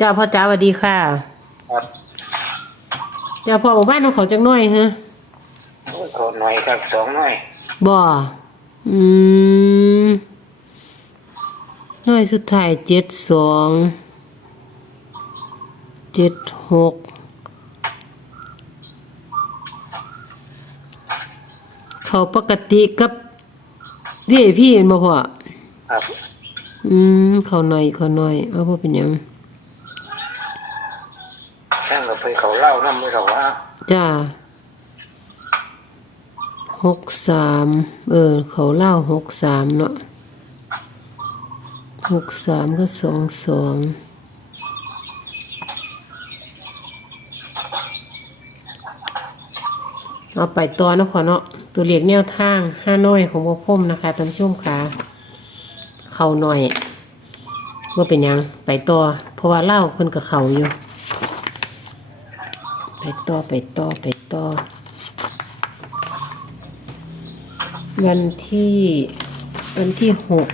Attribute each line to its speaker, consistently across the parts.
Speaker 1: จ้าพ่อจ้าสวัสดีค่ะ
Speaker 2: ครับ
Speaker 1: จ้าพ่อหมู่บ้านของเขาจังน้อยฮะ
Speaker 2: โอ้ยขอหน่อยครับสองหน่อย
Speaker 1: บ่อืมน้อยสุดท้ายเจ็ดสองเจ็ดหกเขาปกติกับพี่พี่เห็นบ่พ่อ
Speaker 2: ครับ
Speaker 1: อืมเขาหน่อยเขาหน่อย เอาบ่เป็นหยัง
Speaker 2: แค่เรา ไปเขาเล่าน้ำไมเขาว่า
Speaker 1: จ้าหกสามเออ เขาเล่าหกสามเนาะหกสามก็สองสองเอาไปต่อเนาะพอเนาะตัวเลขแนวทางห้าน้อยของพ่อพ่มนะคะท่านผู้ชมค่ะเขาหน่อยว่าเป็นยังไปต่อเพราะว่าเล่าเพิ่นกับเขาอยู่ ไปต่อไปต่อไปต่อ วันที่ วันที่หก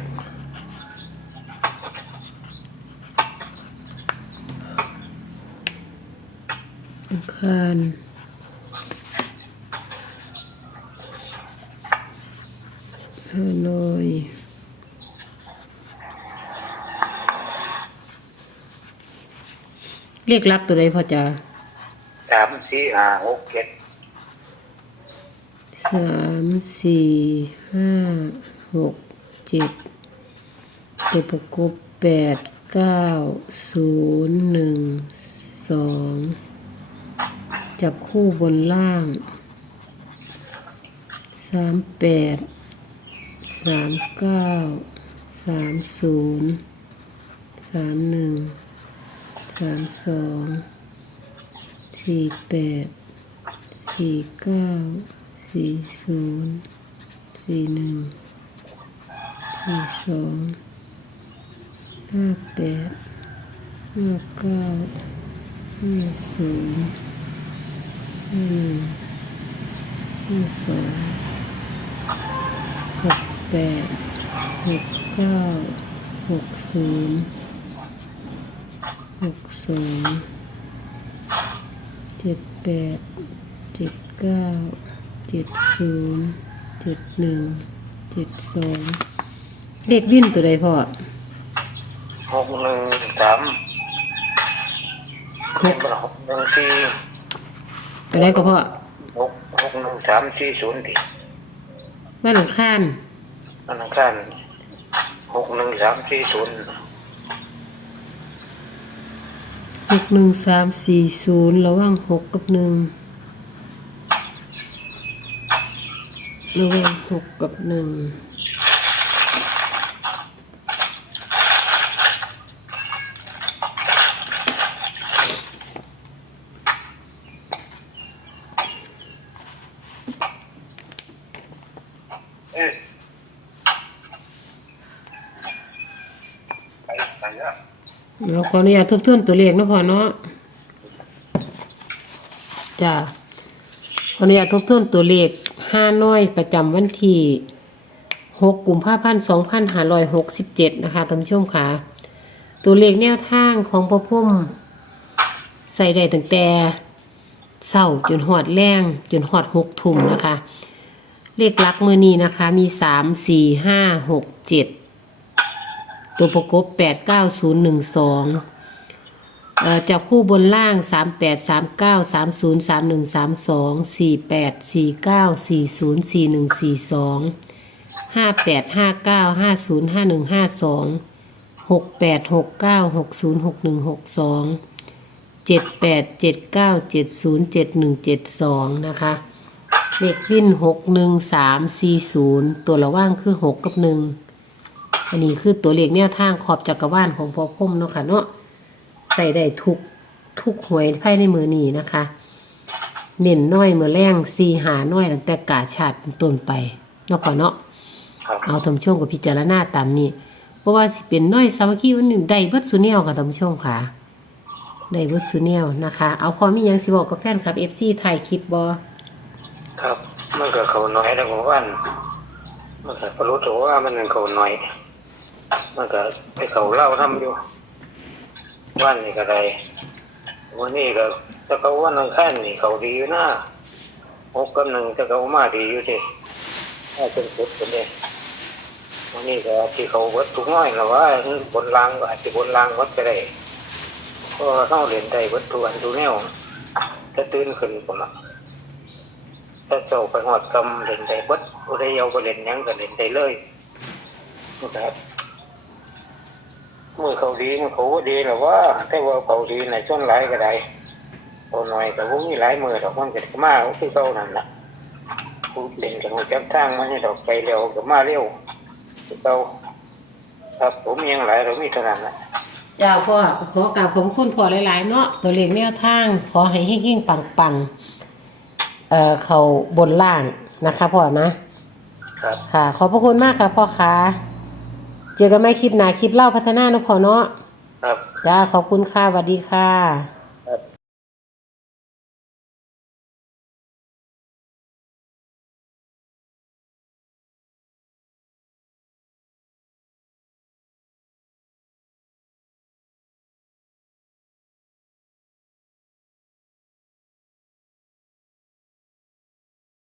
Speaker 1: อังคารฮานอยเรียกรับตัวใดพอจะ
Speaker 2: สามสี่ห้าหกเจ็ด
Speaker 1: สามสี่ห้าหกเจ็ดตัวประกบแปดเก้าศูนย์หนึ่งสองจับคู่บนล่างสามแปดสามเก้าสามศูนย์สามหนึ่งสามสอง สี่แปดสี่เก้าสี่ศูนย์สี่หนึ่งสี่สองห้าแปดห้าเก้าห้าศูนย์ห้าหนึ่งห้าสองหกแปดหกเก้าหกศูนย์หกสอง เจ็ดแปดเจ็ดเก้าเจ็ดศูนย์เจ็ดหนึ่งเจ็ดสองเลขวิ่นตัวใดพ่อ
Speaker 2: หกหนึ่งสามหกหกหนึ่งสี่
Speaker 1: ตัวใดก็พ่อ
Speaker 2: หกหกหนึ่งสามสี่ศูนย์ดิ
Speaker 1: บ้านหลังข้าน
Speaker 2: อันนั้นกันหกหนึ่งสามสี่ศูนย์
Speaker 1: หกหนึ่งสามสี่ศูนย์ระหว่างหกกับหนึ่งระหว่างหกกับหนึ่ง
Speaker 2: เอ๊ะไปไปอะ
Speaker 1: เราขออนุญาตทบทวนตัวเลขนะพ่อเนาะจ้าขออนุญาตทบทวนตัวเลขห้าน้อยประจำวันที่หกกุมภาพันธ์สองพันห้าร้อยหกสิบเจ็ดนะคะท่านผู้ชมค่ะ ตัวเลขแนวทางของพ่อพุ่มใส่ได้ตั้งแต่เศร้าจนหอดแรงจนหอดหกทุ่มนะคะ เลขลักมือนี้นะคะ มีสามสี่ห้าหกเจ็ด ตัวประกบแปดเก้าศูนย์หนึ่งสองจับคู่บนล่างสามแปดสามเก้าสามศูนย์สามหนึ่งสามสองสี่แปดสี่เก้าสี่ศูนย์สี่หนึ่งสี่สองห้าแปดห้าเก้าห้าศูนย์ห้าหนึ่งห้าสองหกแปดหกเก้าหกศูนย์หกหนึ่งหกสองเจ็ดแปดเจ็ดเก้าเจ็ดศูนย์เจ็ดหนึ่งเจ็ดสองนะคะเลขวิ่นหกหนึ่งสามสี่ศูนย์ตัวละว่างคือหกกับหนึ่ง อันนี้คือตัวเลขแนวทางขอบจักรวาลของพ่อพุ่มเนาะค่ะเนาะใส่ได้ทุกทุกหวยภายในมือนี้นะคะ เน้นน้อยมือแรงซีหาน้อยตั้งแต่กาชาติเป็นต้นไปเนาะพอเนาะ
Speaker 2: ครับ
Speaker 1: เอาทำช่วงกับพิจารณาตามนี้เพราะว่าสิเป็นน้อยสามัคคีวันหนึ่งได้เบิดสุเนียวค่ะทำช่วงค่ะได้เบิดสุเนียวนะคะ เอาพอมีหยังสิบอกกับแฟนคลับเอฟซีถ่ายคลิปบอ
Speaker 2: ครับมันก็เขาน้อยแล้วผมว่ามันก็รู้ตัวว่ามันเขาน้อย มันก็ไปเขาเล่าทำอยู่วันนี้ก็ได้วันนี้ก็ตะเกาวันอังคารนี่เขาดีอยู่นะหกกับหนึ่งตะเกามาดีอยู่ที่ถ้าเป็นสุดเป็นเนี่ยวันนี้ก็ที่เขาวัดทุกน้อยแล้วว่าบนรางอาจจะบนรางวัดก็ได้ก็เข้าเรียนได้วัดทุกอันทุกแนวถ้าตื่นขึ้นผมละถ้าเจ้าไปหอดกำเรียนได้วัดอุได้เอาไปเรียนยังก็เรียนได้เลยนะครับ มือเขาดีมือเขาดีหรอว่าแต่ว่าเขาดีในช่วงหลายก็ได้เอาหน่อยแต่ว่ามีหลายมือดอกมันก็มาคือเขานั่นแหละผู้เล่นกับหัวจับทางมันนี่ดอกไปเร็วก็มาเร็วคือเขาครับผมยังหลายเรามีเท่านั้นแหละ
Speaker 1: จ้าพ่อขอกราบขอบคุณพ่อหลายๆเนาะตัวเลขแนวทาง ขอให้เฮงๆปังๆเอ่อเขาบนล่างนะคะพ่อนะ
Speaker 2: ครับ
Speaker 1: ค่ะ ขอบพระคุณมากค่ะพ่อคะ เจอกันไม่คลิปหนาคลิปเล่าพัฒนาเนาะพ่อเนาะ
Speaker 2: ครับ
Speaker 1: จ้าขอบคุณค่ะสวัสดีค่ะ